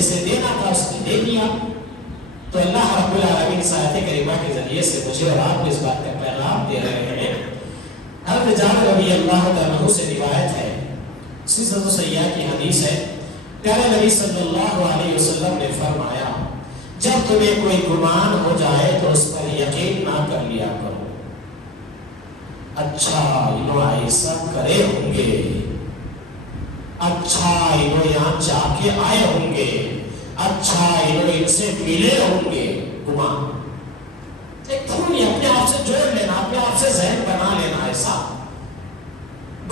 جسے دینا تھا اس نے دے دیا. تو اللہ رب العالمین اس آیت کریمہ کے ذریعے سے مجھے اور آپ کو اس بات کا پیغام دے رہے ہیں. حضرت جابر رضی اللہ تعالیٰ عنہ سے روایت ہے, سلسلۃ الصحیحہ کی حدیث ہے, پیارے نبی صلی اللہ علیہ وسلم نے فرمایا جب تمہیں کوئی گمان ہو جائے تو اس پر یقین نہ کر لیا کرو. اچھا انہوں ایسا کرے ہوں گے, اچھا انہوں یہاں جا کے آئے ہوں گے, اچھا انہوں ان سے ملے ہوں گے. گمان ایک تھوڑی اپنے آپ سے جوڑ لینا, اپنے آپ سے ذہن بنا لینا, ایسا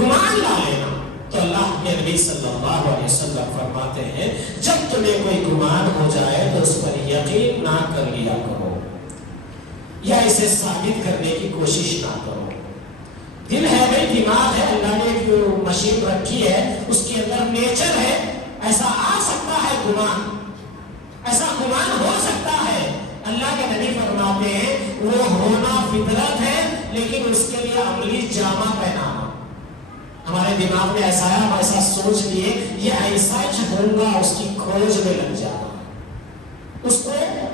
گمان لا لینا. تو اللہ کے نبی صلی اللہ علیہ وسلم فرماتے ہیں جب تمہیں کوئی گمان ہو جائے تو اس پر یقین نہ کر لیا کرو یا اسے ثابت کرنے کی کوشش نہ کرو. دل ہے بھائی, دماغ ہے, اللہ نے جو مشین رکھی ہے اس کے اندر نیچر ہے, ایسا آ سکتا ہے گمان, ایسا گمان ہو سکتا ہے. اللہ کے نبی فرماتے ہیں وہ ہونا فطرت ہے, لیکن اس کے لیے عملی جامہ پہنانا. ہمارے دماغ میں ایسا ہے, ہم ایسا سوچ لیے یہ ایسا ہوگا, اس کی کھوج میں لگ جانا, اس کو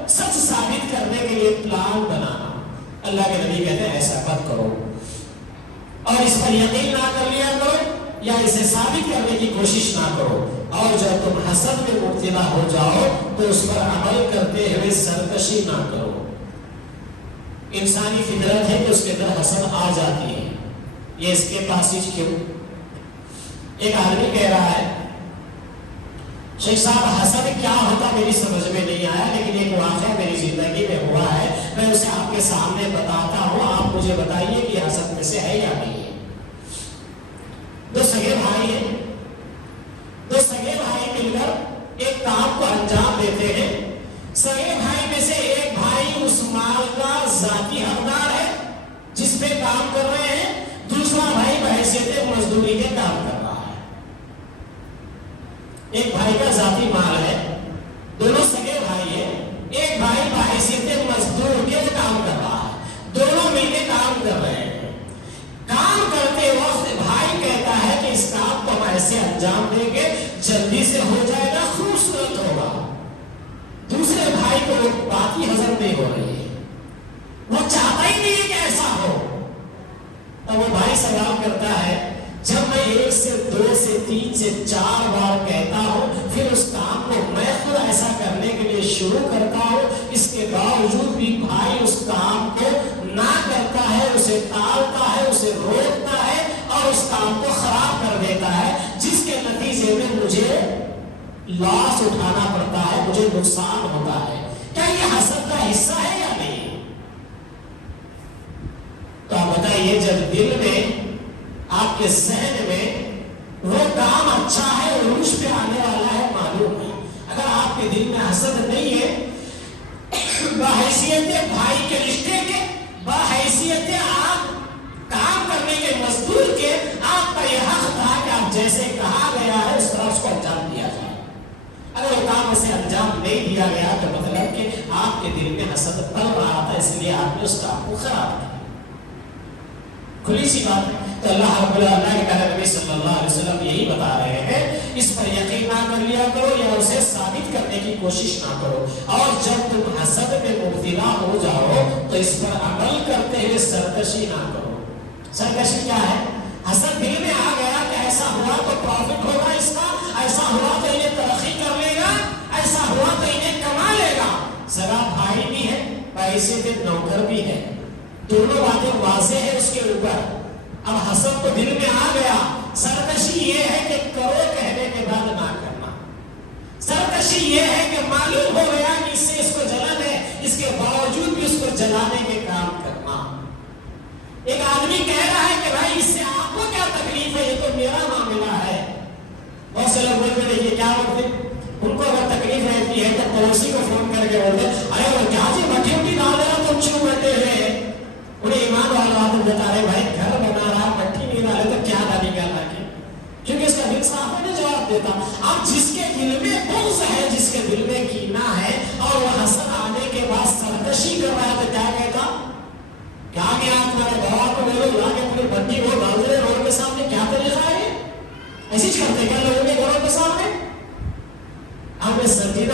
سچ ثابت کرنے کے لیے پلان بنانا. اللہ کے نبی کہتے ہیں ایسا مت کرو اور اس پر یقین نہ کر لیا کرو یا اسے ثابت کرنے کی کوشش نہ کرو. اور جب تم حسد میں مبتلا ہو جاؤ تو اس پر عمل کرتے ہوئے سرکشی نہ کرو. انسانی فطرت ہے کہ اس کے اندر حسد آ جاتی ہے, یہ اس کے پاس ہی کیوں. ایک آدمی کہہ رہا ہے شیخ صاحب حسد کیا ہوتا میری سمجھ میں نہیں آیا, لیکن ایک واقعہ میری زندگی میں ہوا ہے, میں اسے آپ کے سامنے بتاتا ہوں, آپ مجھے بتائیے کہ حسد میں سے ہے یا نہیں ہے. دو سگے بھائی ہیں, دو سگے بھائی مل کر ایک کام کو انجام دیتے ہیں. سگے بھائی میں سے ایک بھائی اس مال کا ذاتی حقدار ہے جس پہ کام کر رہے ہیں, دوسرا بھائی بحیثیت مزدوری کے کام کر رہا ہے. ایک بھائی کا ذاتی مال ہے, دونوں سگے بھائی ہیں, ایک بھائی بحیثیت مزدور کے کام کر رہا ہے, دونوں مل کے کام کر رہے ہیں. کام کرتے وقت بھائی کہتا ہے کہ اس کام کو ہم ایسے انجام دیں گے جلدی سے ہو جائے گا, خوبصورت ہوگا. دوسرے بھائی کو بات ہی ہضم نہیں ہو رہی ہے, وہ چاہتا ہی نہیں ہے کہ ایسا ہو. اور وہ بھائی سوال کرتا ہے جب میں 1 سے 2 سے 3 سے 4 بار کہتا ہوں, پھر اس کام کو میں خود ایسا کرنے کے لیے شروع کرتا ہوں, اس کے باوجود بھی بھائی اس کام کو نہ کرتا ہے, اسے ٹالتا ہے, اسے روکتا ہے اور اس کام کو خراب کر دیتا ہے, جس کے نتیجے میں مجھے لاس اٹھانا پڑتا ہے, مجھے نقصان ہوتا ہے. کیا یہ حسد کا حصہ ہے یا نہیں؟ تو آپ بتائیے جب دل میں آپ کے ذہن میں وہ کام اچھا ہے, عروج پہ آنے والا ہے, معلوم ہے. اگر آپ کے دل میں حسد نہیں ہے, بحیثیت بھائی کے رشتے کے, بحیثیت آپ کام کرنے کے مزدور کے, آپ کا یہ حق تھا کہ آپ جیسے کہا گیا ہے اس طرح اس کو انجام دیا جائے. اگر وہ کام اسے انجام نہیں دیا گیا تو مطلب کہ آپ کے دل میں حسد پل رہا تھا, اس لیے آپ نے اس کام کو خراب کیا. کھلی سی بات ہے. تو اللہ رب اللہ کے پیارے نبی صلی اللہ علیہ وسلم یہی بتا رہے ہیں, اس پر یقین نہ کر لیا کرو یا اسے ثابت کرنے کی کوشش نہ کرو. اور جب تم حسد میں مبتلا ہو جاؤ تو اس پر عمل کرتے ہوئے سرکشی نہ کرو. سرکشی کیا ہے؟ حسد دل میں آ گیا کہ ایسا ہوا تو پروفٹ ہوگا اس کا, ایسا ہوا تو انہیں ترقی کر لے گا, ایسا ہوا تو انہیں کما لے گا. سگا بھائی بھی ہے, بحیثیت نوکر بھی ہے, دونوں باتیں واضح ہے اس کے اوپر. اب حسد تو دل میں آ گیا, سرکشی یہ ہے کہ کرو کہنے کے بعد نہ کرنا. سرکشی یہ ہے کہ معلوم ہو گیا کہ اس سے اس کو جلن ہے, اس کے باوجود بھی اس کو جلانے کے کام کرنا. ایک آدمی کہہ رہا ہے کہ بھائی اس سے آپ کو کیا تکلیف ہے, یہ تو میرا معاملہ ہے. بہت سے لوگ بولتے ہیں یہ کیا ہوتے, ان کو اگر تکلیف رہتی ہے تو پڑوسی کو فون کر کے بولتے ارے وہ کیا جی مٹھی اٹھی ڈال رہے ہو تم کیوں بیٹھے ہوئے. انہیں ایمان والا بات بتا رہے بھائی گھر بنا رہا مٹھی نہیں ڈالے تو کیا ڈالی گیا لا کے, کیونکہ اس کا دل صاف ہے, جواب دیتا. اب جس کے دل میں بغض ہے, جس کے دل میں کینہ ہے اور وہ حسد آنے کے بعد سرکشی کر رہا ہے تو کیا کہتا, کیا کیا تمہارے بابا کو لے لو لا کے پوری بٹی وہ ڈال دے روڈ کے سامنے, کیا طریقہ ہے, ایسی کرتے کیا لوگوں کے گھروں کے سامنے. ہم نے سنجیدہ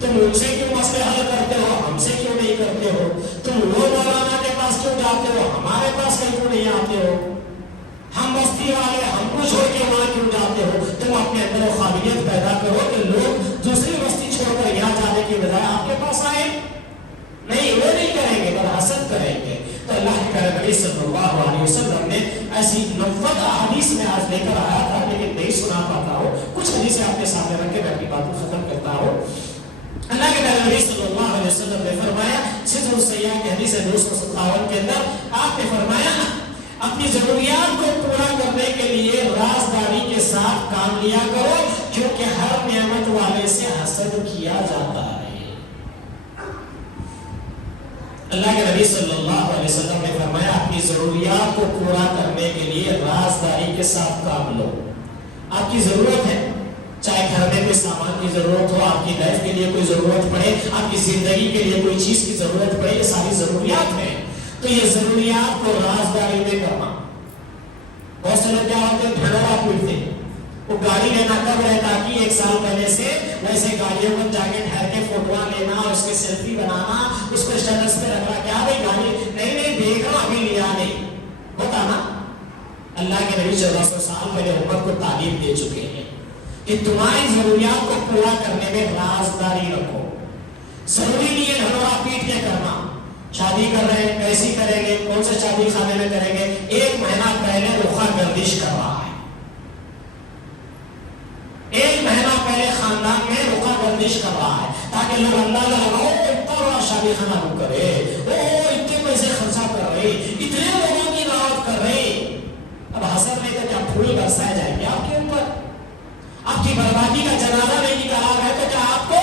تم ان سے کیوں مسئلے حل کرتے ہو، ہم سے کیوں نہیں کرتے ہو؟ تم وہ مولانا کے پاس کیوں جاتے ہو، ہمارے پاس کیوں نہیں آتے ہو؟ ہم بستی والے ہم کو چھوڑ کے وہاں کیوں جاتے ہو؟ تم اپنے اندر وہ قابلیت پیدا کرو کہ لوگ دوسری بستی چھوڑ کر یہاں جانے کی بجائے آپ کے پاس آئے۔ نہیں، وہ نہیں کریں گے، بل حسد کریں گے۔ تو اللہ کے پیارے نبی صلی اللہ علیہ وسلم نے ایسی 90 احادیث میں آج لے کر آیا تھا، لیکن نہیں سنا پاتا ہو۔ کچھ حدیثیں آپ کے سامنے رکھ کے میں اپنی بات کو ختم کرتا ہوں۔ اللہ کے پیارے نبی صلی اللہ علیہ وسلم نے فرمایا، سدر السیاح کی حدیث 257 کے اندر آپ نے فرمایا اپنی ضروریات کو پورا کرنے کے لیے رازداری کے ساتھ کام لیا کرو، کیونکہ ہر نعمت والے سے حسد کیا جاتا ہے۔ اللہ کے نبی صلی اللہ علیہ وسلم نے فرمایا اپنی ضروریات کو پورا کرنے کے لیے رازداری کے ساتھ کام لو۔ آپ کی ضرورت ہے، چاہے گھر میں کوئی سامان کی ضرورت ہو، آپ کی لائف کے لیے کوئی ضرورت پڑے، آپ کی زندگی کے لیے کوئی چیز کی ضرورت پڑے، یہ ساری ضروریات ہیں، تو یہ ضروریات کو رازداری میں کرنا۔ بہت سے لوگ کیا ہوتے ہیں، ڈھنڈورا پیٹتے ہیں، وہ گاڑی لینا کب رہتا کہ 1 سال پہلے سے ویسے گاڑیوں پر جا کے ٹھہر کے فوٹو لینا اور اس کے سیلفی بنانا، اس کو اسٹیٹس پہ رکھنا، کیا بھائی گاڑی نہیں دیکھ رہا ابھی لیا نہیں ہوتا نا۔ اللہ کے نبی 1400 سال پہلے امت کو تعلیم دے چکے ہیں کہ تمہاری ضروریات کو پورا کرنے میں رازداری رکھو۔ ضروری نہیں ہے ڈھنڈورا پیٹ کے کرنا، شادی کر رہے ہیں کیسی کریں گے، کون سے شادی خانے میں کریں گے، 1 مہینہ پہلے رخا گردش کر رہا ہے، 1 مہینہ پہلے خاندان میں رخا گردش کر رہا ہے، تاکہ لوگ اندازہ لگاؤ اتنا بڑا شادی خانہ بک کرے، اتنے پیسے خرچہ کر رہے، اتنے لوگوں کی دعوت کر رہے۔ اب حسد نہیں تو کیا پھول برسائے جائیں گے آپ کے اوپر؟ آپ کی بربادی کا جنازہ نہیں نکالا گیا تو کیا آپ کو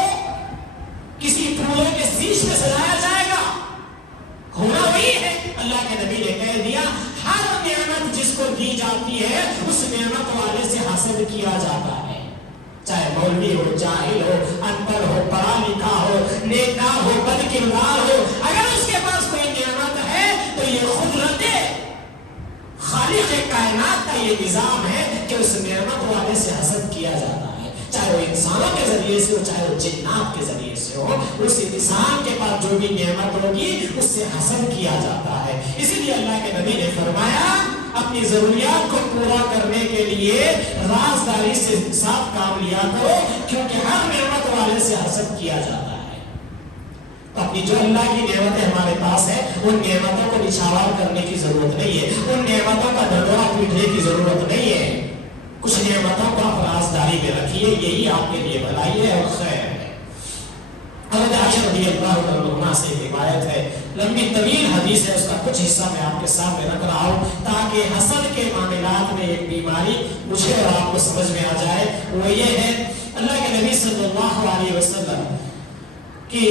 کسی پھولوں کے سیش میں سجایا جائے گا؟ ہونا وہی ہے۔ اللہ کے نبی نے کہہ دیا ہر نعمت جس کو دی جاتی ہے اس نعمت والے سے حاصل کیا جاتا ہے، چاہے مولوی ہو، جاہل ہو، ان پڑھ ہو، پڑھا لکھا ہو، نیکار ہو، بد کردار ہو، اگر اس کے پاس کوئی نعمت ہے تو یہ قدرت خالق کائنات کا یہ نظام ہے کہ اس نعمت والے سے حسد کیا جاتا ہے، چاہے وہ انسانوں کے ذریعے سے ہو، چاہے وہ جنات کے ذریعے سے ہو، اس انسان کے پاس جو بھی نعمت ہوگی اس سے حسد کیا جاتا ہے۔ اسی لیے اللہ کے نبی نے فرمایا اپنی ضروریات کو پورا کرنے کے لیے رازداری سے ساتھ کام لیا کرو، کیونکہ ہر نعمت والے سے حسد کیا جاتا ہے۔ اپنی جو اللہ کی نعمتیں ہمارے پاس ہے ان نعمتوں کو نچھاور کرنے کی ضرورت نہیں ہے، ان نعمتوں کا ڈھنڈورا پیٹنے کی ضرورت نہیں ہے، کچھ نعمتوں کو آپ رازداری میں رکھیے، یہی آپ کے لیے بھلائی ہے اور خیر ہے۔ حضرت عائشہ رضی اللہ عنہا سے روایت ہے، لمبی طویل حدیث ہے، اس کا کچھ حصہ میں آپ کے سامنے رکھ رہا ہوں تاکہ حسد کے معاملات میں ایک بیماری مجھے اور آپ کو سمجھ میں آ جائے۔ وہ یہ ہے اللہ کے نبی صلی اللہ علیہ وسلم کہ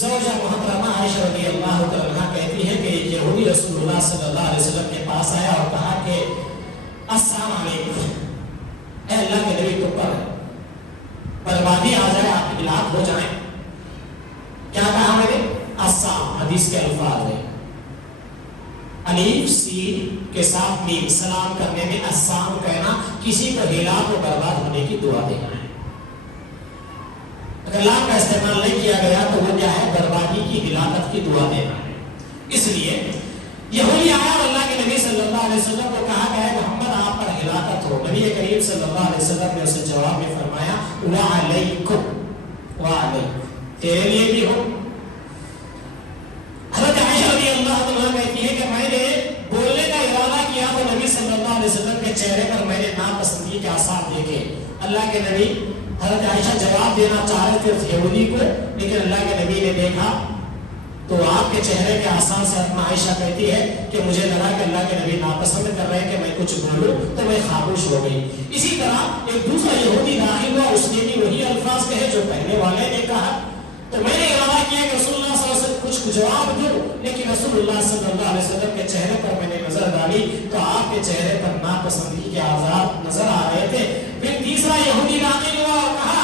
زوجہ محترمہ عائشہ رضی اللہ عنہا کہتی ہے کہ یہودی رسول اللہ صلی اللہ علیہ وسلم کے پاس آیا اور کہا کہ السلام علیکم، اے اللہ کے نبی تم پر بربادی آ جائے، آپ ہلاک ہو جائیں۔ کیا کہا میں نے؟ السلام، حدیث کے الفاظ ہے، الف سین کے ساتھ میم، سلام کرنے میں السلام کہنا کسی کو ہلاک و برباد ہونے کی دعا دینا ہے۔ کلام کا استعمال نہیں کیا گیا تو وہ کیا ہے؟ بربادی کی، ہلاکت کی دعا دینا ہے۔ اس لیے یہودی آیا اور اللہ کے نبی صلی اللہ علیہ وسلم کو کہا گیا محمد آپ پر ہلاکت ہو، نبی کریم صلی اللہ علیہ وسلم نے اسے جواب میں فرمایا وعلیکم، وعلیکم، تیرے لیے بھی ہو۔ حضرت عائشہ رضی اللہ عنہا کہتی ہے کہ میں نے بولنے کا ارادہ کیا تو نبی صلی اللہ علیہ وسلم کے چہرے پر میں نے ناپسندگی کے آثار دیکھے۔ اللہ کے نبی حضرت عائشہ جواب دینا چاہ رہے تھے اس یہودی کو، لیکن اللہ کے نبی نے دیکھا تو آپ کے چہرے کے آثار سے حضرت عائشہ کہتی ہے کہ مجھے لگا کہ اللہ کے نبی ناپسند کر رہے ہیں کہ میں کچھ بولوں، تو میں خاموش ہو گئی۔ اسی طرح ایک دوسرا یہودی داخل ہوا، اس نے بھی وہی الفاظ کہے جو پہلے والے نے کہا، تو میں نے ارادہ کیا کہ رسول اللہ صلی اللہ علیہ وسلم کچھ جواب دوں، لیکن رسول اللہ صلی اللہ علیہ وسلم کے چہرے پر میں نے نظر ڈالی تو آپ کے چہرے پر ناپسندگی کے آثار نظر آ رہے تھے۔ پھر تیسرا یہودی داخل ہوا اور کہا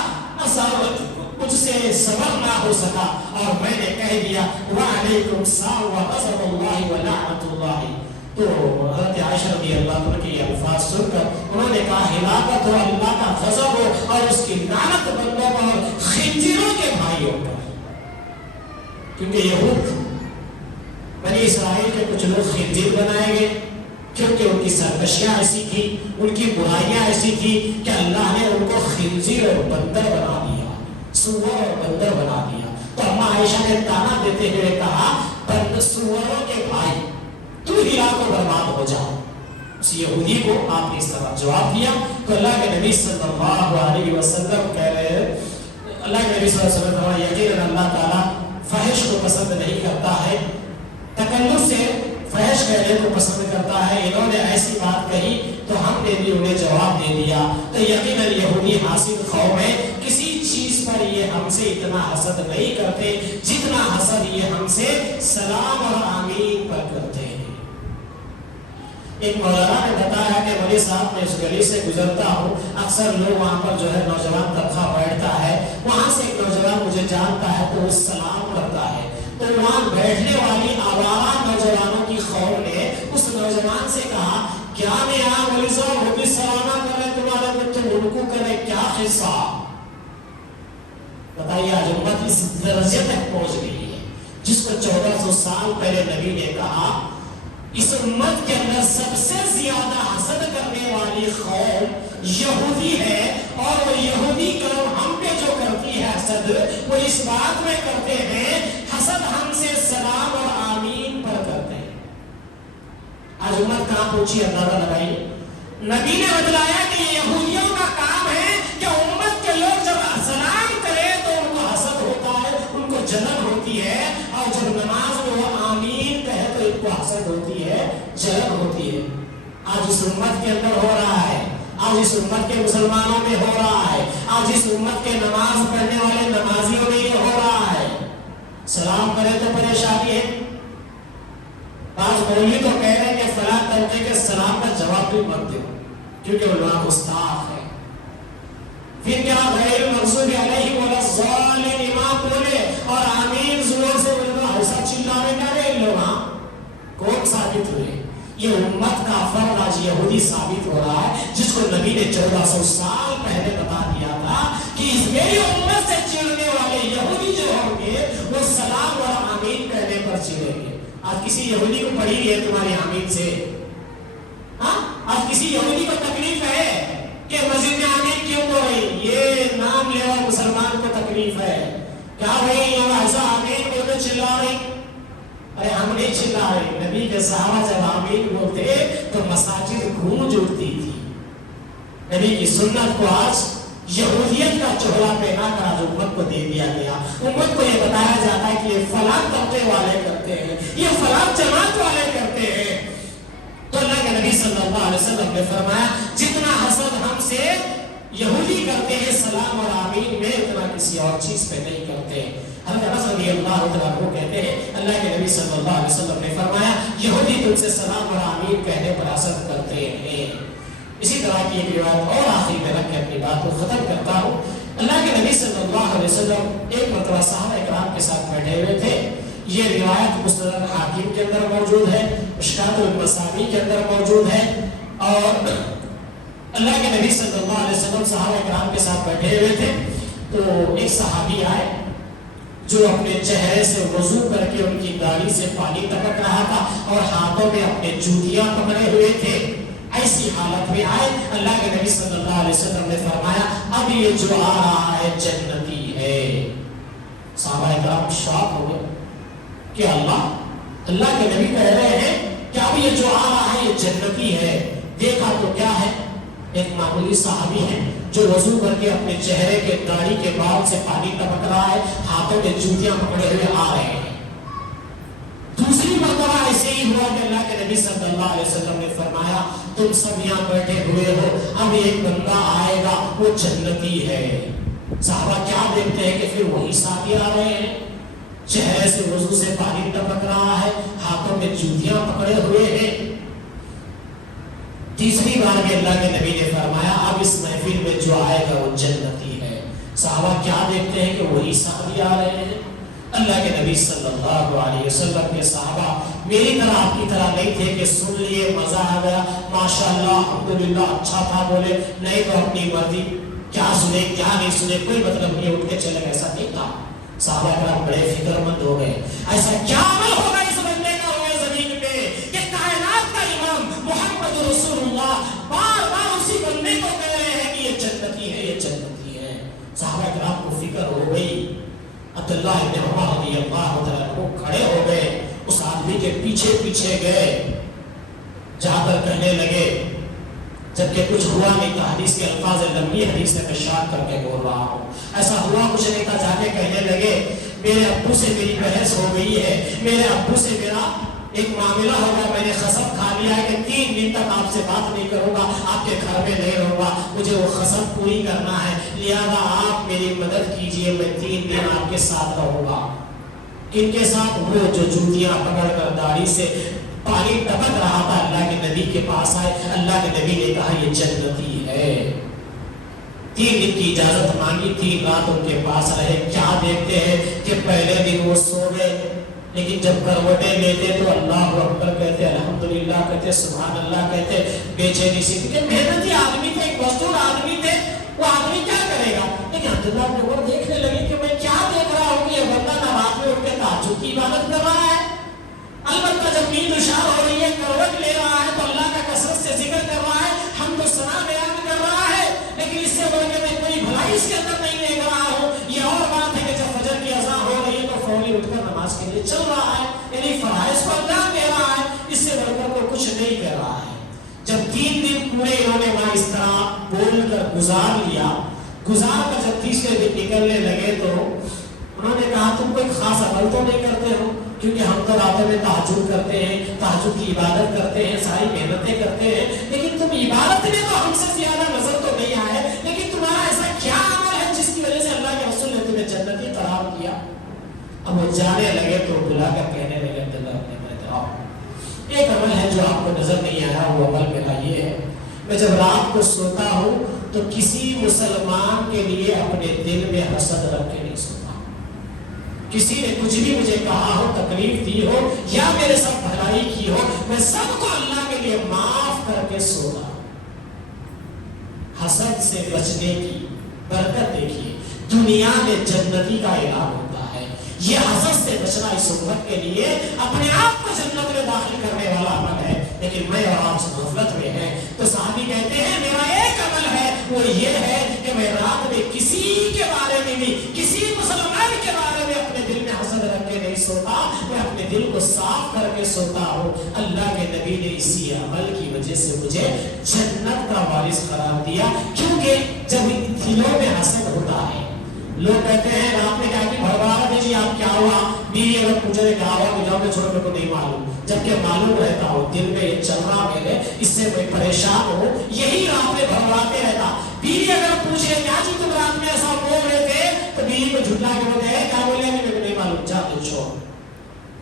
مجھ سے صبر نہ ہو سکا اور میں نے کہہ دیا وعلیکم السلام وغضب اللہ ولعنت اللہ۔ تو حضرت عائشہ رضی اللہ عنہ کے یہ الفاظ سن کر انہوں نے کہا ہلاکت ہو، اللہ کا غضب ہو اور اس کی لعنت بندوں پر اور خنزیروں کے بھائیوں پر۔ کیونکہ یہود بنی اسرائیل کے کچھ لوگ خنزیر بنائے گئے، کیونکہ ان کی سرکشیاں ایسی تھی، ان کی برائیاں ایسی تھی کہ اللہ نے ان کو خنزیر اور بندر بنا دیا، سور اور بندر بنا دیا۔ تو اماں عائشہ نے تانا دیتے ہوئے کہا سوروں کے بھائی تو ہی کو برباد ہو جاؤ۔ اس یہودی کو آپ نے اس طرح جواب دیا تو اللہ کے نبی صلی اللہ علیہ وسلم کہہ رہے ہیں، اللہ کے نبی صلی اللہ علیہ وسلم کہا یقیناً اللہ تعالیٰ فحش کو پسند نہیں کرتا ہے، تکلف سے فحش کہنے کو پسند کرتا ہے۔ انہوں نے ایسی بات کہی تو ہم نے بھی انہیں جواب دے دیا۔ تو یقیناً یہودی حاسد قوم ہے، کسی چیز پر یہ ہم سے اتنا حسد نہیں کرتے جتنا حسد یہ ہم سے سلام اور آمین پر کرتے ہیں۔ ایک مولانا نے بتایا کہ مولوی صاحب میں اس گلی سے گزرتا ہوں، اکثر لوگ وہاں پر جو ہے نوجوان طبقہ بیٹھتا ہے، وہاں سے ایک نوجوان مجھے جانتا ہے تو وہ سلام کرتا ہے، تو وہاں بیٹھنے والی آوارہ نوجوانوں کی قوم نے اس نوجوان سے کہا کیا میں یہاں مولوی صاحب وہ بھی سلامہ کرے تمہارے میں تم ان کو کرے، کیا قصہ؟ بتائیے آج امت اس درجے تک پہنچ گئی ہے جس کو 1400 سال پہلے نبی نے کہا اس امت کے اندر سب سے زیادہ حسد کرنے والی قوم یہودی ہے، اور وہ یہودی قوم ہم پہ جو کرتی ہے حسد، وہ اس بات میں کرتے ہیں حسد ہم سے سلام اور آمین پر کرتے ہیں۔ آج امت کہاں پہنچی اندازہ لگائیے۔ نبی نے بتلایا کہ یہ یہودیوں کا کام ہے کہ امت کے لوگ جب سلام کرے تو ان کو حسد ہوتا ہے، ان کو جلن ہوتی ہے، اور جب نماز میں وہ آمین کہے تو ان کو حسد ہوتی ہے، جلن ہوتی ہے۔ آج اس امت کے اندر ہو رہا ہے، آج اس امت کے مسلمانوں میں ہو رہا ہے، آج اس امت کے نماز پڑھنے والے نمازیوں میں یہ ہو رہا ہے۔ سلام کرے تو پریشانی ہے۔ بعض مولوی تو کہہ رہے ہیں کہ فلاں طبقے کے سلام کا جواب بھی مت دو کیونکہ وہ لوگ گستاخ ہے۔ پھر کیا غیر المغضوب علیہم ولا الضالین امام بولے اور آمین زور سے بولے، ایسا چلانے کا نہیں لوگ کون ثابت ہوئے؟ یہ امت کا فرد آج یہودی ثابت ہو رہا ہے، جس کو نبی نے 1400 سال پہلے بتا دیا تھا کہ اس میری امت سے چڑھنے والے یہودی جو ہوں گے وہ سلام اور آمین کہنے پر چڑھیں گے۔ آج کسی یہودی کو پڑھی ہے تمہاری آمین سے؟ ہاں، آج کسی یہودی کو تکلیف ہے کہ مسجد میں آمین کیوں ہو رہی؟ یہ نام لیوا مسلمان کو تکلیف ہے کیا بھائی یہ ایسا آمین بولتے چلا رہی؟ ارے ہم نہیں چلا رہے، نبی کے صحابہ جب آمین بولتے تو مساجد گونج اٹھتی تھی۔ نبی کی سنت کو آج یہودیت کا چہرہ پہنا کر آج امت کو دے دیا گیا۔ امت کو یہ بتایا جاتا ہے کہ یہ فلاں طبقے والے کرتے ہیں، یہ فلاں جماعت والے کرتے ہیں۔ تو اللہ کے نبی صلی اللہ علیہ وسلم نے فرمایا جتنا حسد ہم سے یہودی کرتے ہیں سلام اور آمین میں، اتنا کسی اور چیز پہ نہیں کرتے۔ حضرت انس رضی اللہ عنہ کہتے ہیں اللہ کے نبی صلی اللہ علیہ وسلم نے فرمایا یہودی تم سے سلام اور آمین کہنے پر حسد کرتے ہیں۔ اسی طرح کی ایک روایت اور آخری میں رکھ کے اپنی بات کو ختم کرتا ہوں۔ اللہ کے نبی صلی اللہ علیہ وسلم ایک مرتبہ صحابہ کرام کے ساتھ بیٹھے ہوئے تھے۔ یہ روایت مستدرک حاکم کے اندر موجود ہے، مشکات المصابیح کے اندر موجود ہے، اور اللہ کے نبی صلی اللہ علیہ وسلم صحابہ کرام کے ساتھ بیٹھے ہوئے تھے تو ایک صحابی آئے جو اپنے چہرے سے وضو کر کے ان کی داڑھی سے پانی ٹپک رہا تھا اور ہاتھوں میں اپنے جوتیاں پکڑے ہوئے تھے۔ ایسی حالت میں آئے، اللہ کے نبی صلی اللہ علیہ وسلم نے فرمایا اب یہ جو آ رہا ہے جنتی ہے۔ صحابہ کرام شاک ہو گئے کہ اللہ کے نبی کہہ رہے ہیں کہ اب یہ جو آ رہا ہے یہ جنتی ہے۔ دیکھا تو کیا ہے، ایک معمولی صحابی ہے جو وضو کر کے اپنے چہرے کے داڑھی کے بال سے پانی ٹپک رہا ہے، ہاتھوں میں جوتیاں پکڑے ہوئے آ رہے ہیں۔ دوسری مرتبہ ایسے ہی ہوا کہ اللہ کے نبی صلی اللہ علیہ وسلم نے فرمایا تم سب یہاں بیٹھے ہوئے ہو، اب ایک بندہ آئے گا وہ جنتی ہے۔ صحابہ کیا دیکھتے ہیں کہ پھر وہی صحابی آ رہے ہیں، چہرے سے وضو سے پانی ٹپک رہا ہے، ہاتھوں میں جوتیاں پکڑے ہوئے ہیں۔ تیسری بار بھی اللہ کے نبی نے فرمایا اب اس محفل میں جو آئے گا وہ جنتی ہے۔ صحابہ کیا دیکھتے ہیں کہ وہی صحابی آ رہے ہیں۔ اللہ کے نبی صلی اللہ علیہ وسلم کے صحابہ میری طرح آپ کی طرح نہیں تھے کہ سن لیے مزہ آ گیا ماشاءاللہ الحمدللہ اچھا تھا بولے، نہیں تو اپنی مرضی کیا سنے کیا نہیں سنے کوئی مطلب نہیں، اٹھ کے چلے، ایسا نہیں تھا۔ صحابہ کرام بڑے فکر مند ہو گئے، ایسا کیا عمل ہوگا اس بندے کا ہوئے زمین پہ کہ کائنات کا امام محمد رسول اللہ بار بار اسی بندے کو کہہ رہے ہیں کہ یہ جنتی ہے، یہ جنتی ہے۔ صحابہ کرام کو فکر ہو گئی۔ عبداللہ ابن عمر رضی اللہ تعالیٰ عنہ کھڑے ہو گئے، اس آدمی کے پیچھے پیچھے گئے، جا کر کہنے لگے، جبکہ کچھ ہوا نہیں تھا، حدیث کے الفاظ لمبی حدیث سے اشارت کر کے بول رہا ہوں، ایسا ہوا کچھ نہیں تھا، جا کے کہنے لگے میرے ابو سے میری بحث ہو گئی ہے، میرے ابو سے میرا ایک معاملہ ہوگا، میں نے قسم کھا لیا ہے کہ 3 دن تک آپ سے بات نہیں کروں گا، آپ کے گھر میں نہیں رہوں گا، مجھے وہ قسم پوری کرنا ہے، لہذا آپ میری مدد کیجئے، میں 3 دن آپ کے ساتھ رہوں گا۔ کن کے ساتھ؟ وہ جو جوتیاں پکڑ کر داڑھی سے پانی ٹپک رہا تھا، اللہ کے نبی کے پاس آئے، اللہ کے نبی نے کہا یہ جنتی ہے۔ 3 دن کی اجازت مانگی، 3 رات ان کے پاس رہے۔ کیا دیکھتے ہیں کہ پہلے دن وہ سو گئے، لیکن جب کروٹیں لیتے تو اللہ اکبر کہتے، الحمدللہ کہتے، سبحان اللہ کہتے، بے چینی سی، کیونکہ محنتی آدمی تھے، ایک مزدور آدمی تھے، وہ آدمی کیا کرے گا؟ لیکن عبداللہ بن عمر دیکھنے لگے کہ میں کیا دیکھ رہا ہوں کہ یہ بندہ نماز میں اٹھ کے تہجد کی عبادت کر رہا ہے، البتہ جب نیند اشار ہو رہی ہے، کروٹ لے رہا ہے تو اللہ کا کثرت سے ذکر کر رہا ہے، حمد و ثنا بیان کر رہا ہے، لیکن اس سے بڑھ کے میں کوئی بھلائی اس کے اندر نہیں دیکھ رہا ہوں۔ یہ اور بات ہے کہ جب فجر کی اذان ہو رہی ہے تو فوری اٹھ کر نماز کے لیے چل رہا ہے، یعنی فرائض کو انجام دے رہا ہے، اس سے بڑھ کر وہ کچھ نہیں کر رہا ہے۔ جب 3 دن پورے انہوں نے وہاں اس طرح بول کر گزار لیا، گزار کر جب تیسرے دن نکلنے لگے تو انہوں نے کہا تم کوئی خاص عمل تو نہیں کرتے ہو، کیونکہ ہم تو راتوں میں تہجد کرتے ہیں، تہجد کی عبادت کرتے ہیں، ساری محنتیں کرتے ہیں، لیکن تم عبادت میں تو ہم سے زیادہ نظر تو نہیں آئے، لیکن تمہارا ایسا کیا عمل ہے جس کی وجہ سے اللہ کے رسول نے تمہیں جنتی قرار دیا؟ اب وہ جانے لگے تو بلا کر کہنے لگے عبداللہ ابن عمر، ایک عمل ہے جو آپ کو نظر نہیں آیا، وہ عمل میرا یہ ہے، میں جب رات کو سوتا ہوں تو کسی مسلمان کے لیے اپنے دل میں حسد رکھ کے نہیں سوتا، کسی نے کچھ بھی مجھے کہا ہو، تکلیف دی ہو یا میرے ساتھ بھلائی کی ہو، میں سب کو اللہ کے لیے معاف کر کے سوتا ہوں۔ حسد سے بچنے کی برکت دیکھیے، دنیا میں جنتی کا اعلان ہوتا ہے، یہ حسد سے بچنا اس امت کے لیے اپنے آپ کو جنت میں داخل کرنے والا عمل ہے، لیکن میں اور آپ غفلت میں ہیں۔ تو صحابی کہتے ہیں میرا ایک عمل ہے، وہ یہ ہے کہ میں رات میں کسی کے بارے میں بھی، کسی مسلمان کے بارے میں اپنے دل میں حسد رکھ کے نہیں سوتا، میں اپنے دل کو صاف کر کے سوتا ہوں۔ اللہ کے نبی نے اسی عمل کی وجہ سے مجھے جنت کا وارث قرار دیا، کیونکہ جب دلوں میں حسد ہوتا ہے، لوگ کہتے ہیں رات میں کیا کہ بھڑبڑا دیجیے آپ کیا ہوا، بیوی اگر پوچھے کیا ہوا کہ جاؤ میں چھوڑو، میرے کو نہیں معلوم، جبکہ معلوم رہتا ہو دل میں یہ چل رہا میرے، اس سے میں پریشان ہوں، یہی رات میں بھڑبڑاتے رہتا۔ بیوی اگر پوچھے کیا جی تم رات میں ایسا بول رہے تھے، تو بیوی کو جھٹلا کے بولتے ہیں کیا بولے میرے کو نہیں معلوم، جا تو چھوڑ۔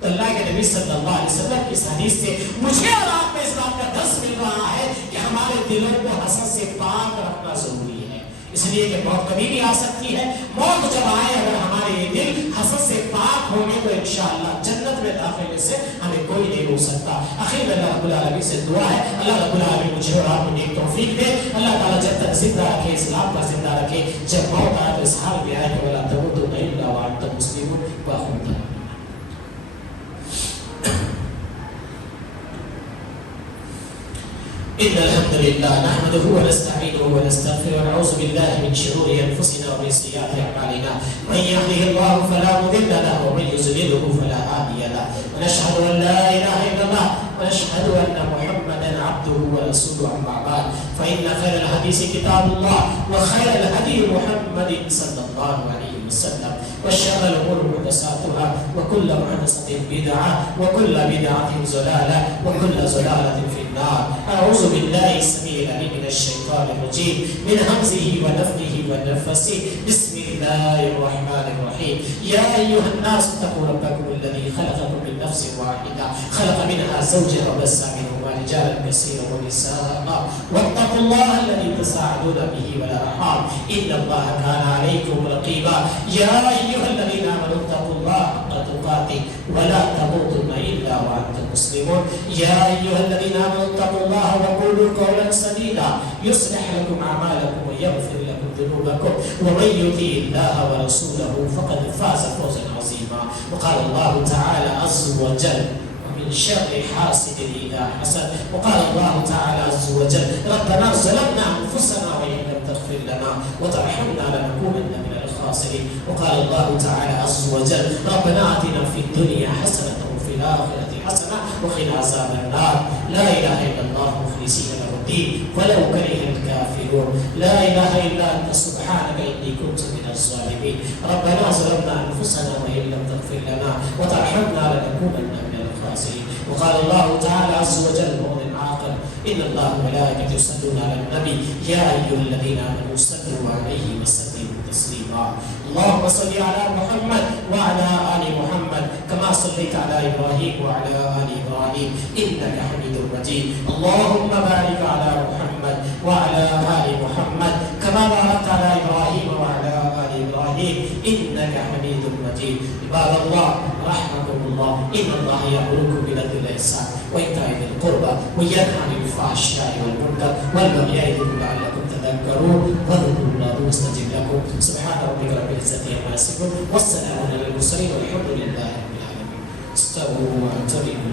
تو اللہ کے نبی صلی اللہ علیہ وسلم کی اس حدیث سے مجھے اور آپ کو اس بات کا درس مل رہا ہے کہ ہمارے دلوں کو حسد سے پاک رکھنا ضروری ہے، اس لیے کہ موت کبھی بھی آ سکتی ہے، موت جب آئے اگر ہمارے یہ دل حسد سے پاک ہوگے تو انشاءاللہ جنت میں داخلے سے ہمیں کوئی نہیں ہو سکتا۔ آخر میں اللہ رب العالمین سے دعا ہے اللہ رب العالمین مجھے اور آپ کو نیک توفیق دے، اللہ تعالیٰ جب تک زندہ رکھے، اسلام کا زندہ رکھے، جب موت آئے تو اس حال میں آئے کہ وَلَا تَمُوتُنَّ إِلَّا وَأَنتُم مُسْلِمُونَ وَآخِرُ دعوانا إن الحمد لله نحمده ونستعينه ونستغفره ونعوذ بالله من شرور أنفسنا ومن سيئات أعمالنا من يهده الله فلا مضل له ومن يضلله فلا هادي له ونشهد أن لا إله إلا الله ونشهد أن محمدا عبده ورسوله أما بعد فإن خير الحديث كتاب الله وخير الهدي محمد صلى الله عليه وسلم وشر الأمور محدثاتها وكل محدثة بدعة وكل بدعة ضلالة وكل ضلالة في النار أعوذ بالله السميع العليم من الشيطان الرجيم من همزه ونفخه ونفثه بسم الله الرحمن الرحيم يا أيها الناس اتقوا ربكم الذي خلقكم من نفس واحدة خلق منها زوجها وبث منهما رجالا كثيرا ونساء واتقوا الله الذي تساءلون به والأرحام إن الله كان عليكم رقيبا يا أيها الذين آمنوا اتقوا الله حق تقاته ولا تموتن إلا وأنتم مسلمون يا أيها الذين آمنوا اتقوا الله وقولوا قولا سديدا يصلح لكم أعمالكم ويغفر لكم ذنوبكم ومن يطع الله ورسوله فقد فاز فوزا عظيما. وقال الله تعالى عز وجل من شر حاسد إذا حسد. وقال الله تعالى عز وجل ربنا ظلمنا أنفسنا وإن لم تغفر لنا وترحمنا لنكونن من الخاسرين. وقال الله تعالى عز وجل ربنا آتنا في الدنيا حسنة وفي الآخرة حسنة وقنا عذاب النار. لا إله إلا الله مخلصين له الدين ولو كره الكافرون. لا إله إلا أنت سبحانك إني كنت من الظالمين. ربنا ظلمنا أنفسنا وإن لم تغفر لنا وترحمنا لنكونن من الخاسرين. وقال الله تعالى عز وجل مؤمن عاقل إن الله وملائكته يصلون على النبي يا أيها الذين آمنوا صلوا عليه وسلموا تسليما. اللهم صل على محمد وعلى آل محمد كما صليت على إبراهيم وعلى آل إبراهيم إنك حميد مجيد. اللهم بارك على محمد وعلى آل محمد كما باركت على إبراهيم وعلى آل إبراهيم إنك حميد مجيد. عباد الله رحمكم الله إن الله يأمركم بالعدل والإحسان وإيتاء ذي القربى وينهى عن الفحشاء والمنكر والبغي يعظكم لعلكم تذكرون واذكروا الله يستجب لكم. سبحان ربك رب العزة عما يصفون والسلام على المرسلين والحمد لله رب العالمين. استووا واعتدلوا